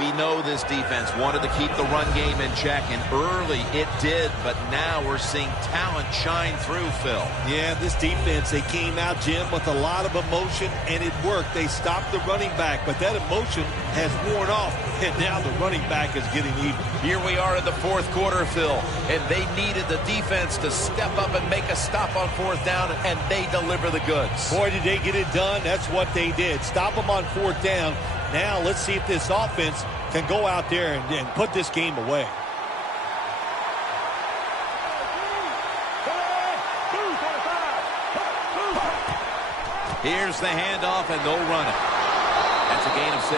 We know this defense wanted to keep the run game in check, and early it did, but now we're seeing talent shine through, Phil. Yeah, this defense, they came out, Jim, with a lot of emotion, and it worked. They stopped the running back, but that emotion has worn off, and now the running back is getting even. Here we are in the 4th quarter, Phil, and they needed the defense to step up and make a stop on 4th down, and they deliver the goods. Boy, did they get it done. That's what they did. Stop them on 4th down. Now let's see if this offense can go out there and put this game away. Here's the handoff, and they'll run it. That's a gain of 6.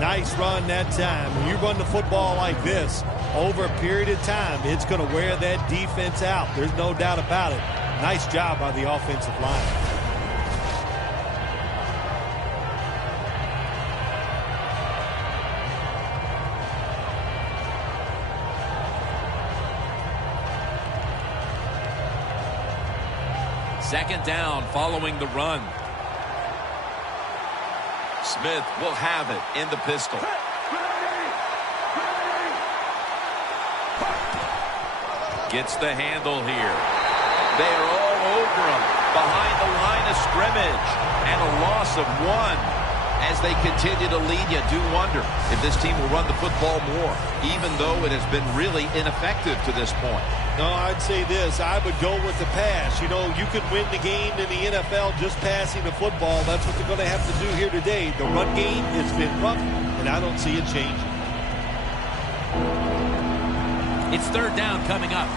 Nice run that time. When you run the football like this, over a period of time, it's going to wear that defense out. There's no doubt about it. Nice job by the offensive line. Second down following the run. Smith will have it in the pistol. Gets the handle here. They are all over him behind the line of scrimmage. And a loss of 1. As they continue to lead, you do wonder if this team will run the football more, even though it has been really ineffective to this point. No, I'd say this. I would go with the pass. You know, you can win the game in the NFL just passing the football. That's what they're going to have to do here today. The run game has been rough, and I don't see it changing. It's 3rd down coming up.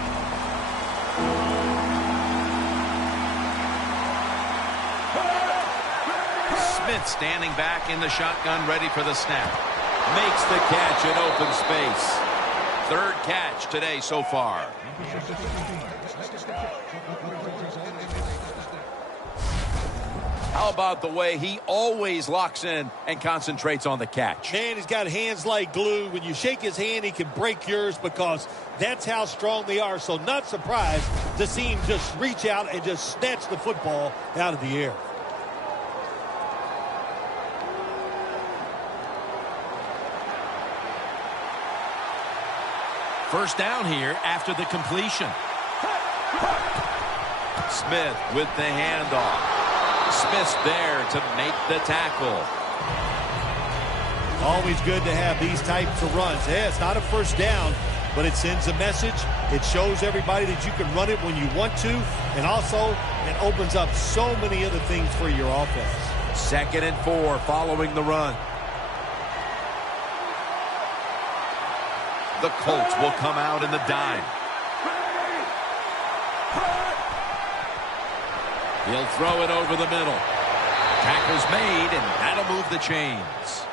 Smith standing back in the shotgun, ready for the snap. Makes the catch in open space. 3rd catch today so far. How about the way he always locks in and concentrates on the catch? Man, he's got hands like glue. When you shake his hand, he can break yours because that's how strong they are. So not surprised to see him just reach out and just snatch the football out of the air. First down here after the completion. Smith with the handoff. Smith's there to make the tackle. Always good to have these types of runs. Yeah, it's not a first down, but it sends a message. It shows everybody that you can run it when you want to, and also it opens up so many other things for your offense. 2nd and 4 following the run. The Colts will come out in the dime. He'll throw it over the middle. Tackle's made, and that'll move the chains.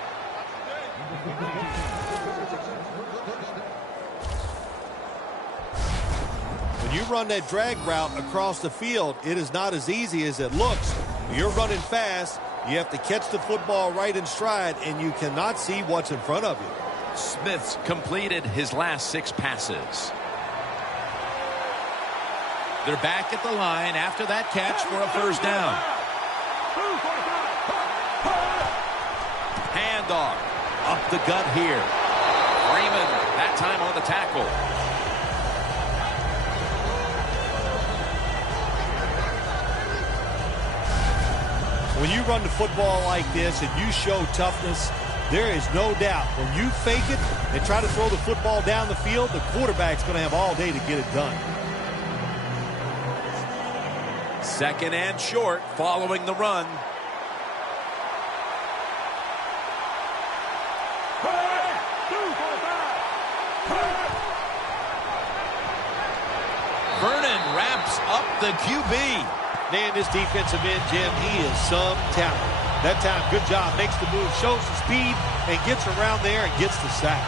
When you run that drag route across the field, it is not as easy as it looks. When you're running fast, you have to catch the football right in stride, and you cannot see what's in front of you. Smith's completed his last 6 passes. They're back at the line after that catch for a first down. handoff. Up the gut here. Freeman, that time on the tackle. When you run the football like this and you show toughness, there is no doubt when you fake it and try to throw the football down the field, the quarterback's going to have all day to get it done. Second and short following the run. Vernon wraps up the QB. Man, this defensive end, Jim, he is some talent. That time, good job, makes the move, shows the speed, and gets around there and gets the sack.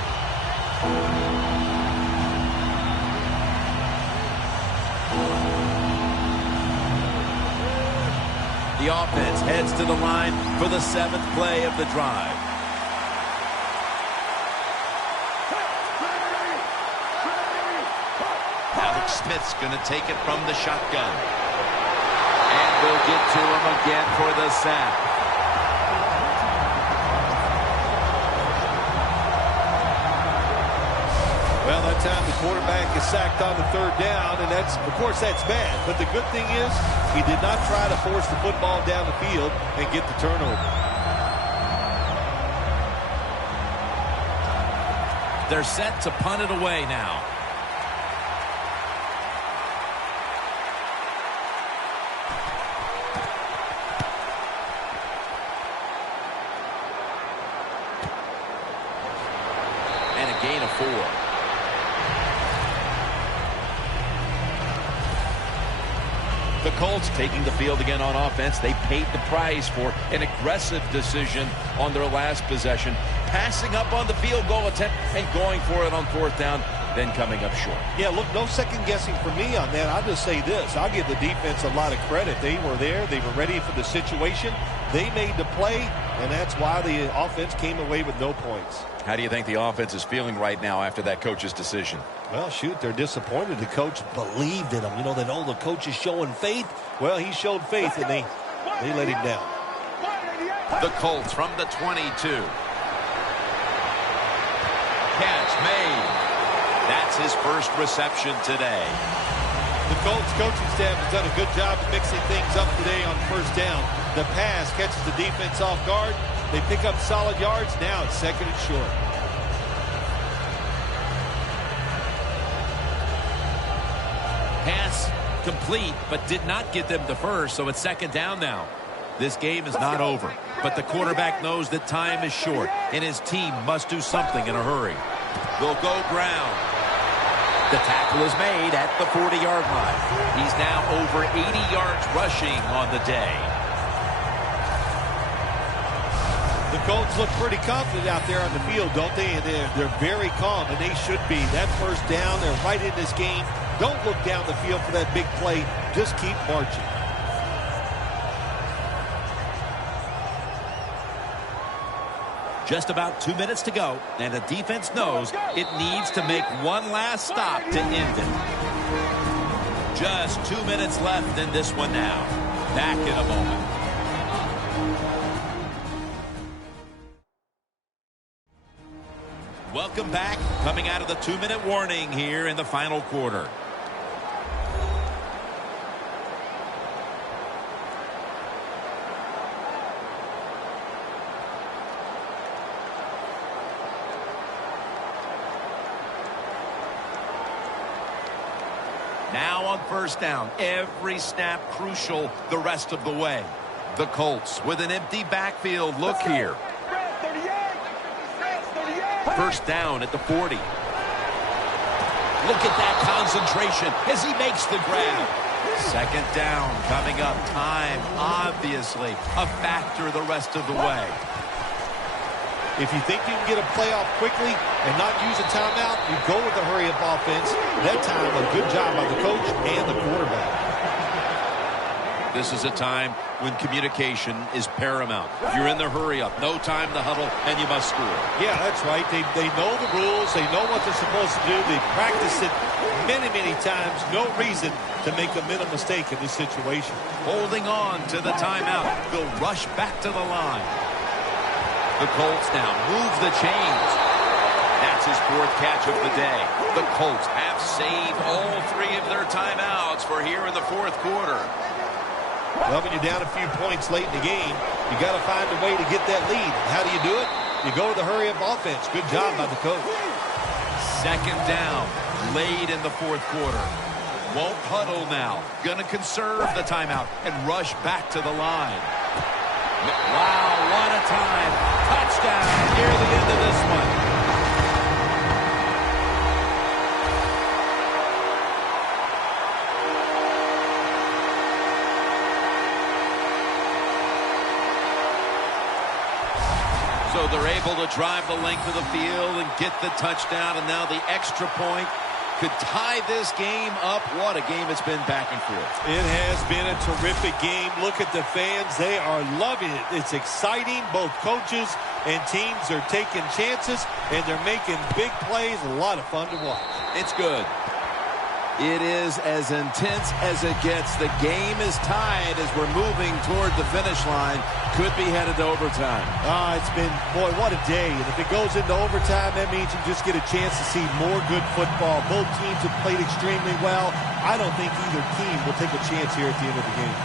The offense heads to the line for the 7th play of the drive. Alex Smith's going to take it from the shotgun. And they'll get to him again for the sack. Well, that time the quarterback is sacked on the 3rd down, and that's, of course, that's bad. But the good thing is he did not try to force the football down the field and get the turnover. They're set to punt it away now. And a gain of 4. The Colts taking the field again on offense. They paid the price for an aggressive decision on their last possession, passing up on the field goal attempt and going for it on 4th down, then coming up short. Yeah, look, no second guessing for me on that. I'll just say this. I'll give the defense a lot of credit. They were there. They were ready for the situation. They made the play, and that's why the offense came away with no points. How do you think the offense is feeling right now after that coach's decision? Well, shoot, they're disappointed. The coach believed in them. You know, they know the coach is showing faith. Well, he showed faith, and they let him down. The Colts from the 22. Catch made. That's his first reception today. The Colts coaching staff has done a good job of mixing things up today on 1st down. The pass catches the defense off guard. They pick up solid yards. Now it's 2nd and short. Pass complete, but did not get them the first, so it's 2nd down now. This game is not over, but the quarterback knows that time is short, and his team must do something in a hurry. They'll go ground. The tackle is made at the 40-yard line. He's now over 80 yards rushing on the day. The Colts look pretty confident out there on the field, don't they? And they're very calm, and they should be. That 1st down, they're right in this game. Don't look down the field for that big play. Just keep marching. Just about 2 minutes to go, and the defense knows it needs to make one last stop to end it. Just 2 minutes left in this one now. Back in a moment. Welcome back. Coming out of the 2-minute warning here in the final quarter. Now on 1st down, every snap crucial the rest of the way. The Colts with an empty backfield look here. 1st down at the 40. Look at that concentration as he makes the grab. 2nd down coming up. Time, obviously, a factor the rest of the way. If you think you can get a play off quickly and not use a timeout, you go with the hurry-up offense. That time, a good job by the coach and the quarterback. This is a time when communication is paramount. If you're in the hurry-up, no time to huddle, and you must score. Yeah, that's right. They know the rules. They know what they're supposed to do. They practice it many, many times. No reason to make a mental mistake in this situation. Holding on to the timeout. They'll rush back to the line. The Colts now move the chains. That's his 4th catch of the day. The Colts have saved all 3 of their timeouts for here in the 4th quarter. Well, when you're down a few points late in the game, you got to find a way to get that lead. How do you do it? You go to the hurry-up offense. Good job by the coach. 2nd down, late in the 4th quarter. Won't huddle now. Gonna conserve the timeout and rush back to the line. Wow, what a time. Touchdown near the end of this one. So they're able to drive the length of the field and get the touchdown, and now the extra point could tie this game up. What a game it's been back and forth. It has been a terrific game. Look at the fans. They are loving it. It's exciting. Both coaches and teams are taking chances, and they're making big plays. A lot of fun to watch. It's good. It is as intense as it gets. The game is tied as we're moving toward the finish line. Could be headed to overtime. It's been, boy, what a day. And if it goes into overtime, that means you just get a chance to see more good football. Both teams have played extremely well. I don't think either team will take a chance here at the end of the game.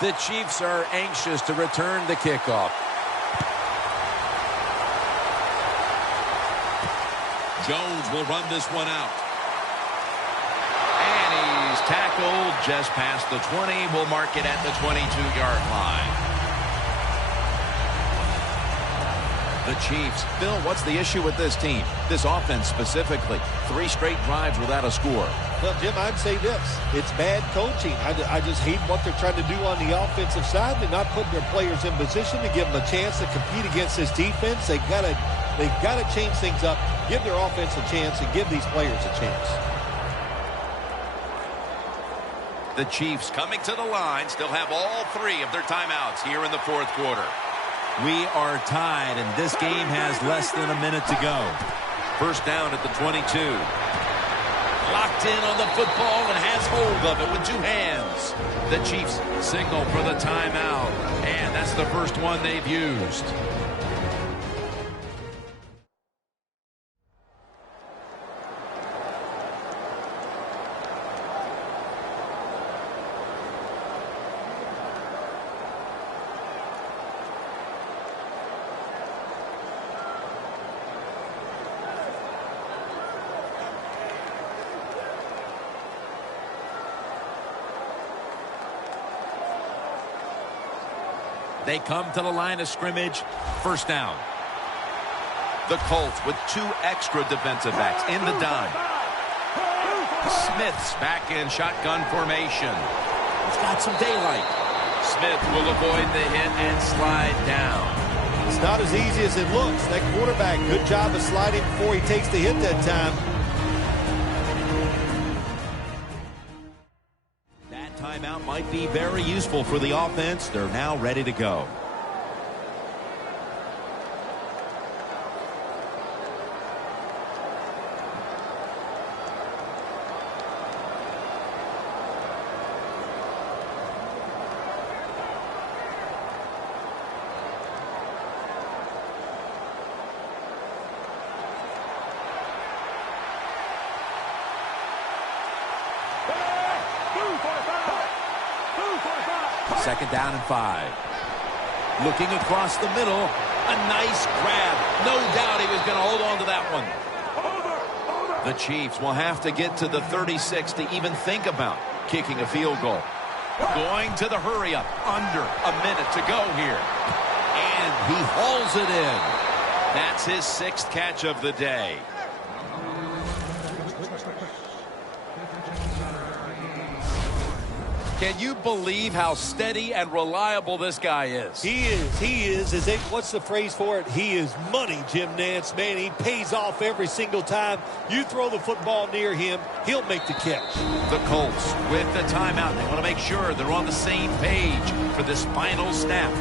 The Chiefs are anxious to return the kickoff. Jones will run this one out. And he's tackled just past the 20. We'll mark it at the 22-yard line. The Chiefs. Bill, what's the issue with this team? This offense specifically. 3 straight drives without a score. Well, Jim, I'd say this. It's bad coaching. I just hate what they're trying to do on the offensive side. They're not putting their players in position to give them a chance to compete against this defense. They've got to change things up, give their offense a chance, and give these players a chance. The Chiefs coming to the line still have all 3 of their timeouts here in the 4th quarter. We are tied, and this game has less than a minute to go. 1st down at the 22. Locked in on the football and has hold of it with 2 hands. The Chiefs signal for the timeout, and that's the first one they've used. They come to the line of scrimmage. 1st down. The Colts with 2 extra defensive backs in the dime. Smith's back in shotgun formation. He's got some daylight. Smith will avoid the hit and slide down. It's not as easy as it looks. That quarterback, good job of sliding before he takes the hit that time. Timeout might be very useful for the offense. They're now ready to go. Second down and 5. Looking across the middle. A nice grab. No doubt he was going to hold on to that one. The Chiefs will have to get to the 36 to even think about kicking a field goal. Going to the hurry-up. Under a minute to go here. And he hauls it in. That's his 6th catch of the day. Can you believe how steady and reliable this guy is? He is. What's the phrase for it? He is money, Jim Nance. Man, he pays off every single time. You throw the football near him, he'll make the catch. The Colts with the timeout. They want to make sure they're on the same page for this final snap.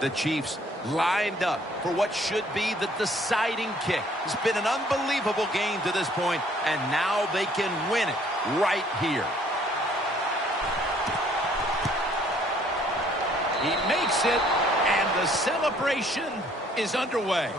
The Chiefs lined up for what should be the deciding kick. It's been an unbelievable game to this point, and now they can win it right here. He makes it, and the celebration is underway.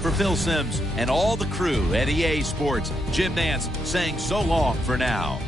For Phil Simms and all the crew at EA Sports, Jim Nance saying so long for now.